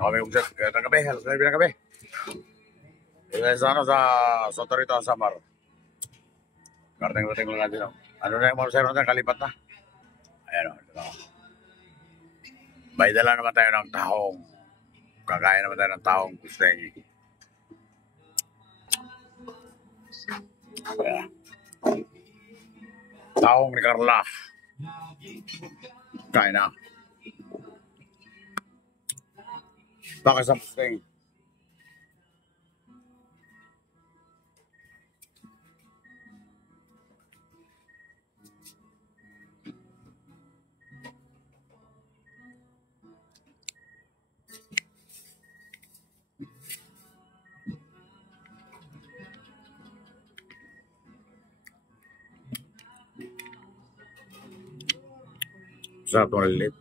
Kami ugsak ng gabi, halos na ng gabi. Sa ano, sa Sta.rita Samar. Karting-karting lang natin. Ano na yung mga sir natin, kalipat na. Ayan o. May dala naman tayo ng tahong. Kakain naman tayo ng tahong gusteng. Ayan. Tahong ni Carla. Kain na. Bakit sa gusteng? Sarap maliliit.